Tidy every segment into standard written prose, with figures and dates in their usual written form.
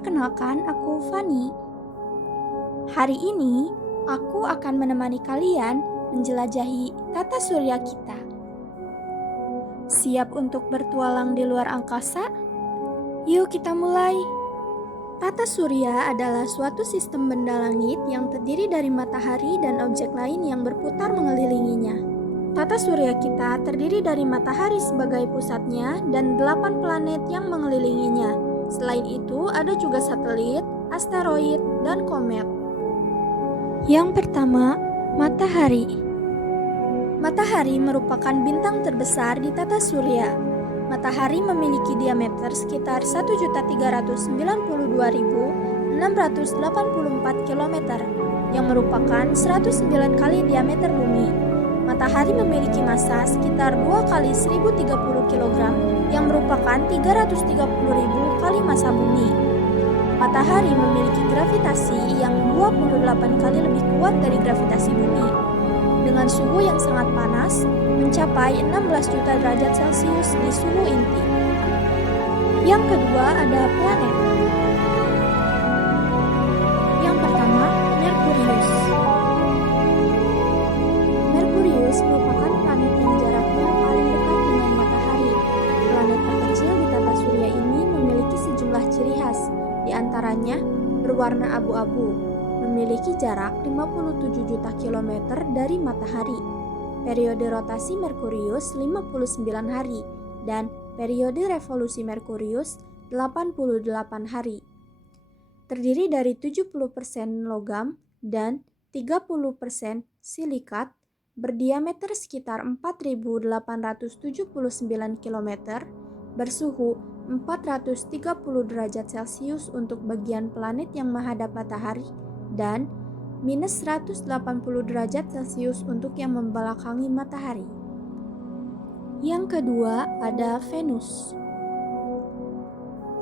Perkenalkan, aku Fani. Hari ini, aku akan menemani kalian menjelajahi tata surya kita. Siap untuk bertualang di luar angkasa? Yuk kita mulai. Tata surya adalah suatu sistem benda langit yang terdiri dari matahari dan objek lain yang berputar mengelilinginya. Tata surya kita terdiri dari matahari sebagai pusatnya dan 8 planet yang mengelilinginya. Selain itu, ada juga satelit, asteroid, dan komet. Yang pertama, matahari. Matahari merupakan bintang terbesar di tata surya. Matahari memiliki diameter sekitar 1.392.684 km, yang merupakan 109 kali diameter bumi. Matahari memiliki massa sekitar 2 kali 1030 kg, yang merupakan 330.000 kali massa bumi. Matahari memiliki gravitasi yang 28 kali lebih kuat dari gravitasi bumi, dengan suhu yang sangat panas, mencapai 16 juta derajat Celcius di suhu inti. Yang kedua ada planet. Yang pertama, Merkurius. Merkurius merupakan planet yang jaraknya paling dekat dengan matahari. Planet terkecil di tata surya ini memiliki sejumlah ciri khas, di antaranya berwarna abu-abu, memiliki jarak 57 juta kilometer dari matahari. Periode rotasi Merkurius 59 hari dan periode revolusi Merkurius 88 hari. Terdiri dari 70% logam dan 30% silikat, berdiameter sekitar 4.879 km, bersuhu 430 derajat Celcius untuk bagian planet yang menghadap matahari dan minus 180 derajat Celcius untuk yang membelakangi matahari. Yang kedua ada Venus.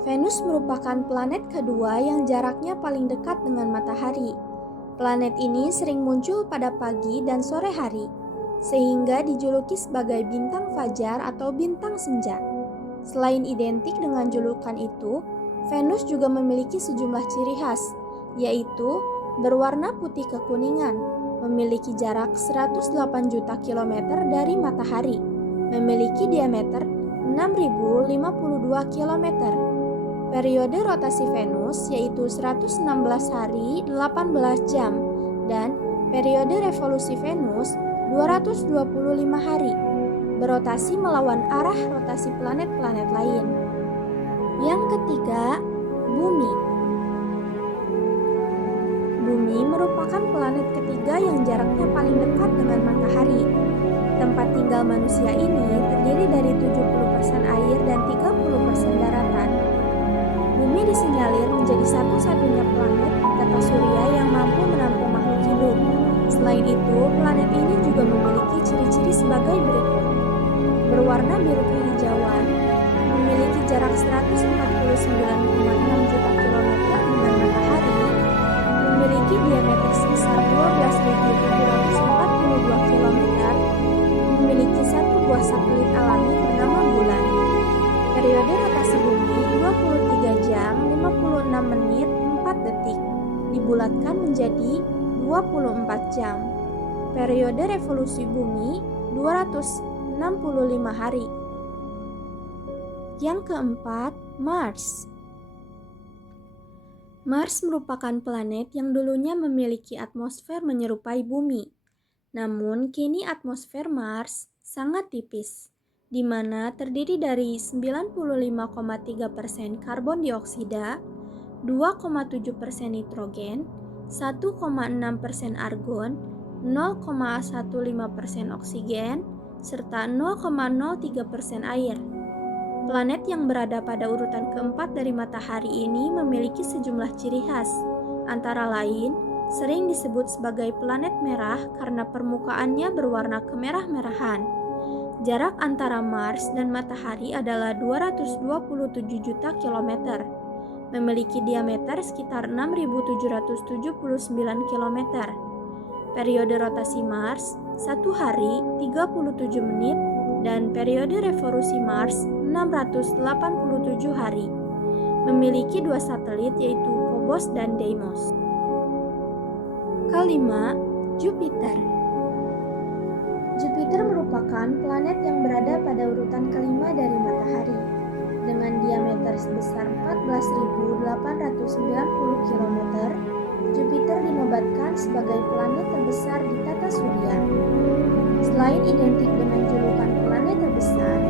Venus merupakan planet kedua yang jaraknya paling dekat dengan matahari. Planet ini sering muncul pada pagi dan sore hari, sehingga dijuluki sebagai bintang fajar atau bintang senja. Selain identik dengan julukan itu, Venus juga memiliki sejumlah ciri khas, yaitu berwarna putih kekuningan, memiliki jarak 108 juta kilometer dari matahari, memiliki diameter 6.052 km. Periode rotasi Venus yaitu 116 hari 18 jam dan periode revolusi Venus 225 hari. Berotasi melawan arah rotasi planet-planet lain. Yang ketiga, Bumi. Bumi merupakan planet ketiga yang jaraknya paling dekat dengan matahari. Tempat tinggal manusia ini terdiri dari 70% air dan 30% daratan. Bumi disinyalir menjadi satu-satunya planet di tata surya yang mampu menampung makhluk hidup. Selain itu, planet ini juga memiliki ciri-ciri sebagai berikut. Berwarna biru kehijauan, memiliki jarak 149,6 juta kilometer dengan matahari, memiliki diameter sebesar 12.742 km, memiliki satu buah satelit alami bernama Bulan. Periode rotasi bumi 23 jam 56 menit 4 detik, dibulatkan menjadi 24 jam. Periode revolusi bumi 265 hari. Yang keempat, Mars. Mars merupakan planet yang dulunya memiliki atmosfer menyerupai bumi. Namun, kini atmosfer Mars sangat tipis, di mana terdiri dari 95,3% karbon dioksida, 2,7% nitrogen, 1,6% argon, 0,15% oksigen, serta 0,03% air. Planet yang berada pada urutan keempat dari matahari ini memiliki sejumlah ciri khas, antara lain sering disebut sebagai planet merah karena permukaannya berwarna kemerah-merahan. Jarak antara Mars dan matahari adalah 227 juta kilometer, memiliki diameter sekitar 6.779 km. Periode rotasi Mars 1 hari 37 menit dan periode revolusi Mars 687 hari. memiliki 2 satelit yaitu Phobos dan Deimos. Kelima, Jupiter. Jupiter merupakan planet yang berada pada urutan kelima dari matahari. Dengan diameter sebesar 14.890 km, Jupiter dinobatkan sebagai planet terbesar di tata surya. Selain identik dengan julukan planet terbesar,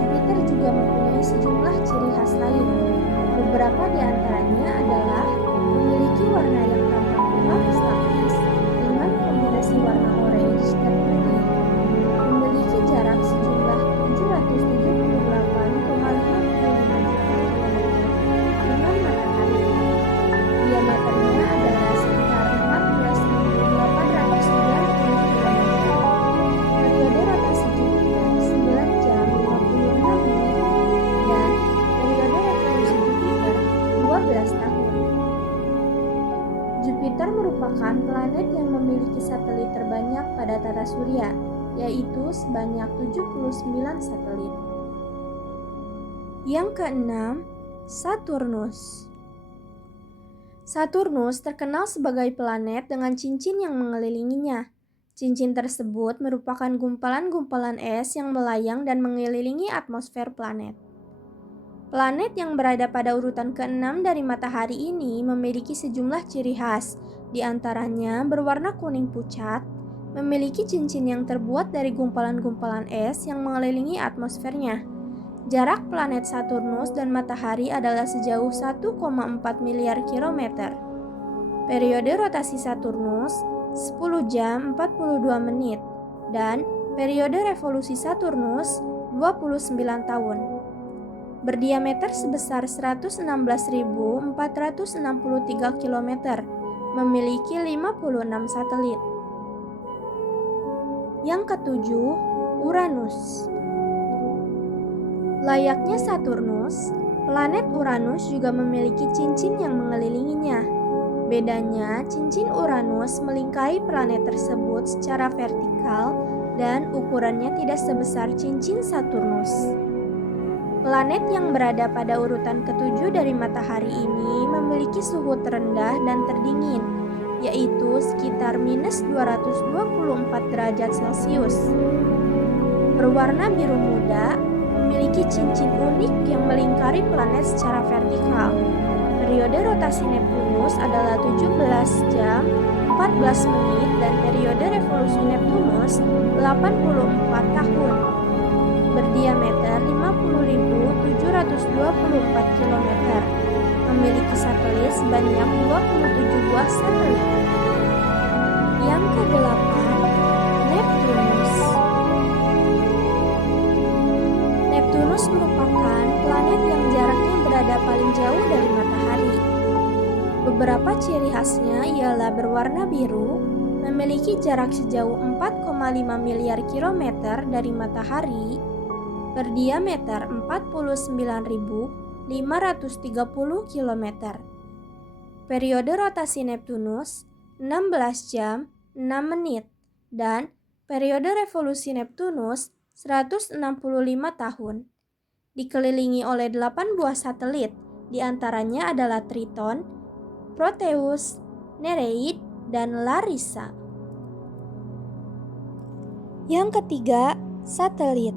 Jupiter juga mempunyai sejumlah ciri khas lain. Beberapa di antaranya adalah memiliki warna yang tampak gelap statis dengan kombinasi warna orange dan putih, memiliki jarak sejumlah 778,55 juta kilometer dengan matahari. Diameternya adalah sekitar 14.890 km. Periode rotasi Jupiter 9 jam 56 menit dan periode revolusi Jupiter 12 tahun. Jupiter merupakan planet yang memiliki satelit terbanyak pada tata surya, yaitu sebanyak 79 satelit. Yang keenam, Saturnus. Saturnus terkenal sebagai planet dengan cincin yang mengelilinginya. Cincin tersebut merupakan gumpalan-gumpalan es yang melayang dan mengelilingi atmosfer planet. Planet yang berada pada urutan ke-6 dari matahari ini memiliki sejumlah ciri khas, di antaranya berwarna kuning pucat, memiliki cincin yang terbuat dari gumpalan-gumpalan es yang mengelilingi atmosfernya. Jarak planet Saturnus dan matahari adalah sejauh 1,4 miliar kilometer. Periode rotasi Saturnus 10 jam 42 menit dan periode revolusi Saturnus 29 tahun. Berdiameter sebesar 116.463 km, memiliki 56 satelit. Yang ketujuh, Uranus. Layaknya Saturnus, planet Uranus juga memiliki cincin yang mengelilinginya. Bedanya, cincin Uranus melingkari planet tersebut secara vertikal dan ukurannya tidak sebesar cincin Saturnus. Planet yang berada pada urutan ke-7 dari matahari ini memiliki suhu terendah dan terdingin, yaitu sekitar minus 224 derajat Celcius. Berwarna biru muda, memiliki cincin unik yang melingkari planet secara vertikal. Periode rotasi Neptunus adalah 17 jam 14 menit dan periode revolusi Neptunus 84 tahun. Berdiameter 50.724 km, memiliki satelit sebanyak 27 buah satelit. Yang kedelapan, Neptunus. Neptunus merupakan planet yang jaraknya berada paling jauh dari matahari. Beberapa ciri khasnya ialah berwarna biru, memiliki jarak sejauh 4,5 miliar kilometer dari matahari, berdiameter 49.530 km. Periode rotasi Neptunus 16 jam 6 menit dan periode revolusi Neptunus 165 tahun. Dikelilingi oleh 8 buah satelit, di antaranya adalah Triton, Proteus, Nereid, dan Larissa. Yang ketiga, satelit.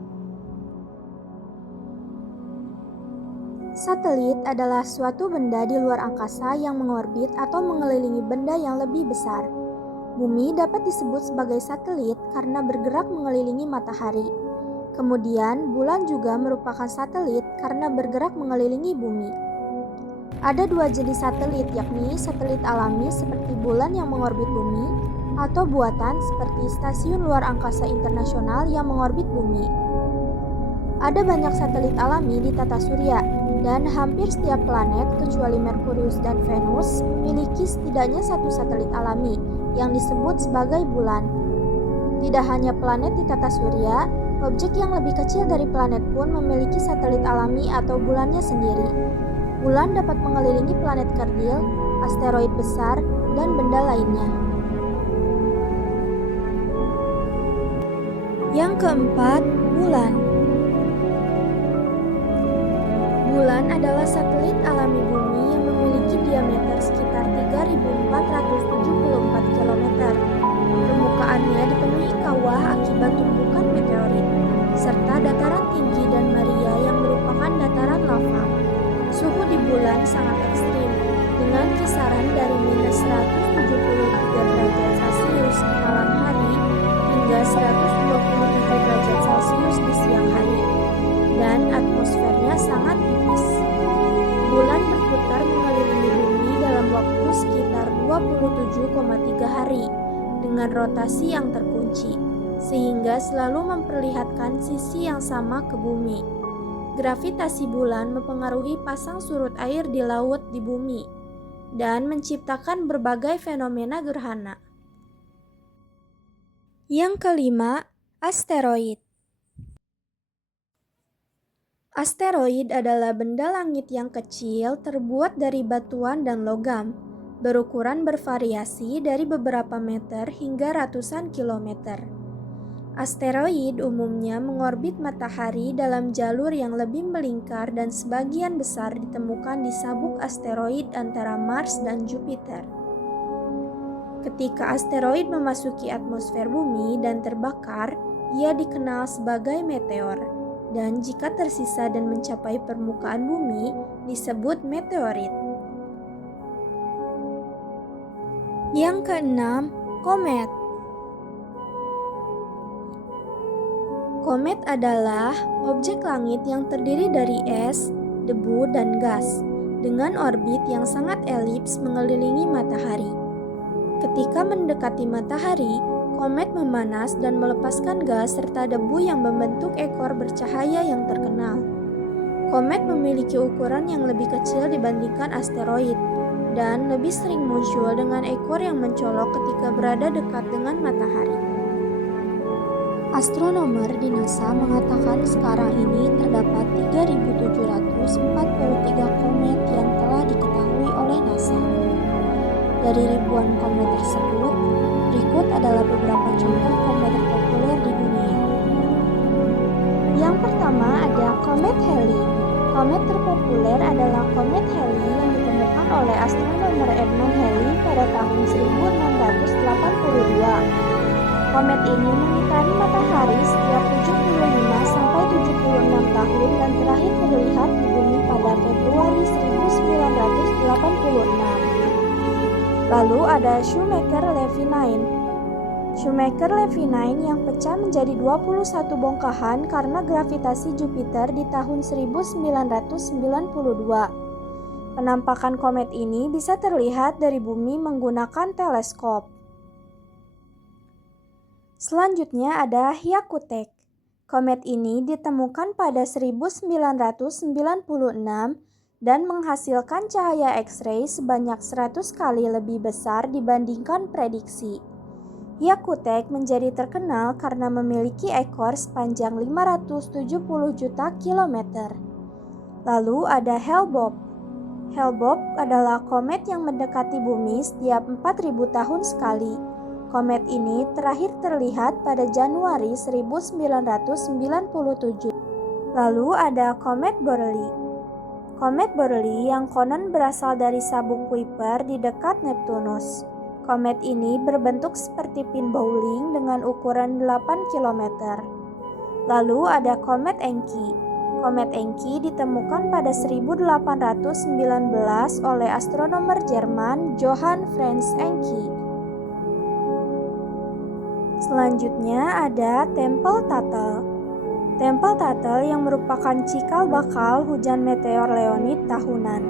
Satelit adalah suatu benda di luar angkasa yang mengorbit atau mengelilingi benda yang lebih besar. Bumi dapat disebut sebagai satelit karena bergerak mengelilingi matahari. Kemudian, bulan juga merupakan satelit karena bergerak mengelilingi bumi. Ada 2 jenis satelit, yakni satelit alami seperti bulan yang mengorbit bumi, atau buatan seperti Stasiun Luar Angkasa Internasional yang mengorbit bumi. Ada banyak satelit alami di tata surya, dan hampir setiap planet kecuali Merkurius dan Venus memiliki setidaknya satu satelit alami yang disebut sebagai bulan. Tidak hanya planet di tata surya, objek yang lebih kecil dari planet pun memiliki satelit alami atau bulannya sendiri. Bulan dapat mengelilingi planet kerdil, asteroid besar, dan benda lainnya. Yang keempat, bulan. Bulan adalah satelit alami bumi yang memiliki diameter sekitar 3.474 km. Permukaannya dipenuhi kawah akibat tumpukan meteorit, serta dataran tinggi dan Maria yang merupakan dataran lava. Suhu di bulan sangat ekstrim, dengan kisaran dari minus 173 derajat Celcius di malam hari hingga 127 derajat Celcius di siang hari, dan atmosfernya sangat tipis. Bulan berputar mengelilingi bumi dalam waktu sekitar 27,3 hari dengan rotasi yang terkunci, sehingga selalu memperlihatkan sisi yang sama ke bumi. Gravitasi bulan mempengaruhi pasang surut air di laut di bumi dan menciptakan berbagai fenomena gerhana. Yang kelima, asteroid. Asteroid adalah benda langit yang kecil terbuat dari batuan dan logam, berukuran bervariasi dari beberapa meter hingga ratusan kilometer. Asteroid umumnya mengorbit matahari dalam jalur yang lebih melingkar dan sebagian besar ditemukan di sabuk asteroid antara Mars dan Jupiter. Ketika asteroid memasuki atmosfer bumi dan terbakar, ia dikenal sebagai meteor, dan jika tersisa dan mencapai permukaan bumi, disebut meteorit. Yang keenam, komet. Komet adalah objek langit yang terdiri dari es, debu, dan gas, dengan orbit yang sangat elips mengelilingi matahari. Ketika mendekati matahari, komet memanas dan melepaskan gas serta debu yang membentuk ekor bercahaya yang terkenal. Komet memiliki ukuran yang lebih kecil dibandingkan asteroid, dan lebih sering muncul dengan ekor yang mencolok ketika berada dekat dengan matahari. Astronomer di NASA mengatakan sekarang ini terdapat 3.743 komet yang telah diketahui oleh NASA. Dari ribuan komet tersebut, berikut adalah beberapa contoh komet terpopuler di dunia. Yang pertama ada komet Halley. Komet terpopuler adalah komet Halley yang ditemukan oleh astronomer Edmund Halley pada tahun 1682. Komet ini mengitari matahari setiap 75 sampai 76 tahun dan terakhir terlihat di bumi pada Februari 1986. Lalu ada Shoemaker-Levy 9. Shoemaker-Levy 9 yang pecah menjadi 21 bongkahan karena gravitasi Jupiter di tahun 1992. Penampakan komet ini bisa terlihat dari bumi menggunakan teleskop. Selanjutnya ada Hyakutake. Komet ini ditemukan pada 1996 dan menghasilkan cahaya X-ray sebanyak 100 kali lebih besar dibandingkan prediksi. Hyakutake menjadi terkenal karena memiliki ekor sepanjang 570 juta kilometer. Lalu ada Hale-Bopp. Hale-Bopp adalah komet yang mendekati bumi setiap 4.000 tahun sekali. Komet ini terakhir terlihat pada Januari 1997. Lalu ada komet Borrelly. Komet Borrelly yang konon berasal dari sabuk Kuiper di dekat Neptunus. Komet ini berbentuk seperti pin bowling dengan ukuran 8 km. Lalu ada komet Encke. Komet Encke ditemukan pada 1819 oleh astronomer Jerman Johann Franz Encke. Selanjutnya ada Tempel-Tuttle. Tempel-Tuttle yang merupakan cikal bakal hujan meteor Leonid tahunan.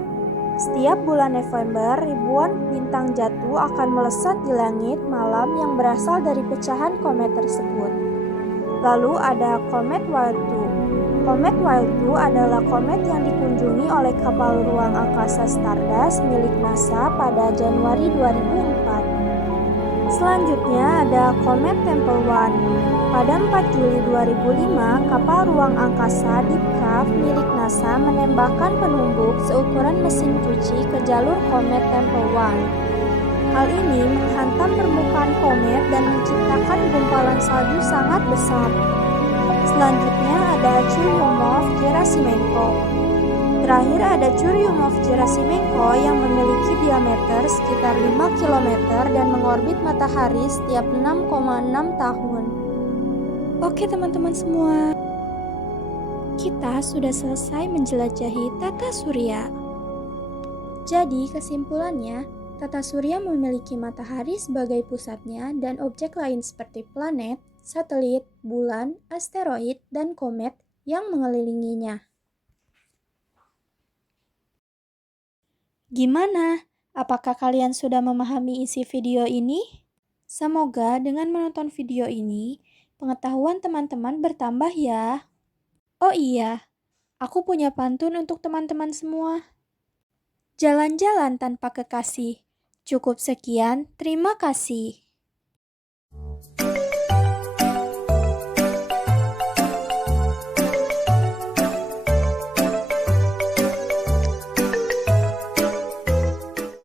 Setiap bulan November, ribuan bintang jatuh akan melesat di langit malam yang berasal dari pecahan komet tersebut. Lalu ada komet Wild 2. Komet Wild 2 adalah komet yang dikunjungi oleh kapal ruang angkasa Stardust milik NASA pada Januari 2004. Selanjutnya ada komet Tempel 1. Pada 4 Juli 2005, kapal ruang angkasa Deep Craft milik NASA menembakkan penumbuk seukuran mesin cuci ke jalur komet Tempel 1. Hal ini menghantam permukaan komet dan menciptakan gumpalan salju sangat besar. Selanjutnya ada Churyumov-Gerasimenko. Terakhir ada Churyumov Gerasimenko yang memiliki diameter sekitar 5 km dan mengorbit matahari setiap 6,6 tahun. Oke teman-teman semua, kita sudah selesai menjelajahi tata surya. Jadi kesimpulannya, tata surya memiliki matahari sebagai pusatnya dan objek lain seperti planet, satelit, bulan, asteroid, dan komet yang mengelilinginya. Gimana? Apakah kalian sudah memahami isi video ini? Semoga dengan menonton video ini, pengetahuan teman-teman bertambah ya. Oh iya, aku punya pantun untuk teman-teman semua. Jalan-jalan tanpa kekasih. Cukup sekian, terima kasih.